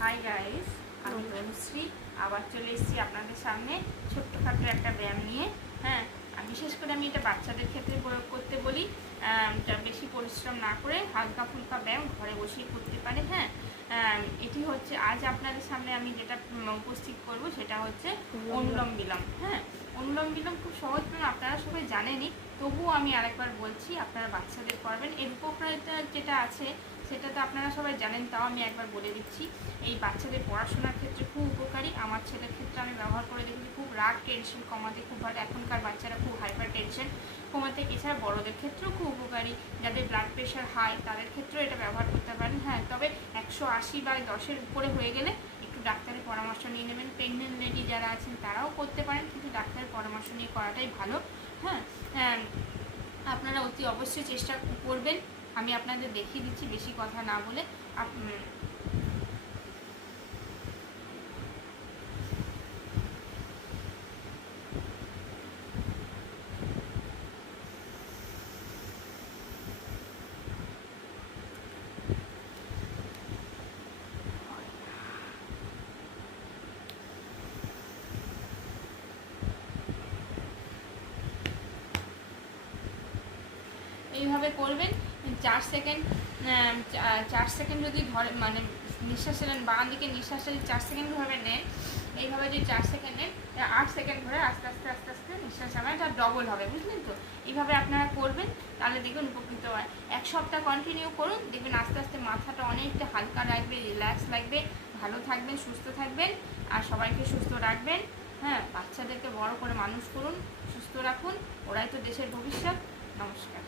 Hi guys, আমি তনুশ্রী আবার চলে এসেছি আপনাদের সামনে ছোট্টখাটো একটা ব্যায়াম নিয়ে। হ্যাঁ, বিশেষ করে আমি এটা বাচ্চাদের ক্ষেত্রে প্রয়োগ করতে বলি। বেশি পরিশ্রম না করে হালকা ফুলকা ব্যায়াম ঘরে বসেই করতে পারে। হ্যাঁ, এটি হচ্ছে আজ আপনাদের সামনে আমি যেটা উপস্থিত করব সেটা হচ্ছে অনুলোম বিলোম। হ্যাঁ, অনুলোম বিলোম খুব সহজ ব্যায়াম, আপনারা সবাই জানেনই, তবুও আমি আরেকবার বলছি, আপনারা বাচ্চাদের করবেন। এর উপকারিতা যেটা আছে সেটা তো আপনারা সবাই জানেন, তাও আমি একবার বলে দিচ্ছি। এই বাচ্চাদের পড়াশোনার ক্ষেত্রে খুব উপকারী। আমার ছেলের ক্ষেত্রে আমি ব্যবহার করে দেখেছি, খুব রাগ টেনশন কমাতে খুব ভালো। এখনকার বাচ্চারা খুব হাইপার টেনশন কমাতে। এছাড়া বড়দের ক্ষেত্রেও খুব উপকারী, যাদের ব্লাড প্রেশার হাই তাদের ক্ষেত্রেও এটা ব্যবহার করতে পারেন। হ্যাঁ, তবে 180/10-এর উপরে হয়ে গেলে একটু ডাক্তারের পরামর্শ নিয়ে নেবেন। প্রেগনেন্ট লেডি যারা আছেন তারাও করতে পারেন, কিন্তু ডাক্তারের পরামর্শ নিয়ে করাটাই ভালো। হ্যাঁ, আপনারা অতি অবশ্যই চেষ্টা করবেন। আমি আপনাদের দেখিয়ে দিচ্ছি বেশি কথা না বলে। এইভাবে করবেন 4 সেকেন্ড। 4 সেকেন্ড যদি ধরে, মানে নিঃশ্বাস নেন, বাঁ দিকে নিঃশ্বাসটা 4 সেকেন্ড ধরে নেন, এইভাবে যদি 4 সেকেন্ড নেন, 8 সেকেন্ড ধরে আস্তে আস্তে আস্তে আস্তে নিঃশ্বাস নেবেন, এটা ডবল হবে, বুঝলেন তো? এইভাবে আপনারা করবেন, তাহলে দেখবেন উপকৃত হয়। 1 সপ্তাহ কন্টিনিউ করুন, দেখবেন আস্তে আস্তে মাথাটা অনেকটা হালকা লাগবে, রিল্যাক্স লাগবে, ভালো থাকবেন, সুস্থ থাকবেন, আর সবাইকে সুস্থ রাখবেন। হ্যাঁ, বাচ্চাদেরকে বড় করে মানুষ করুন, সুস্থ রাখুন, ওরাই তো দেশের ভবিষ্যৎ। নমস্কার।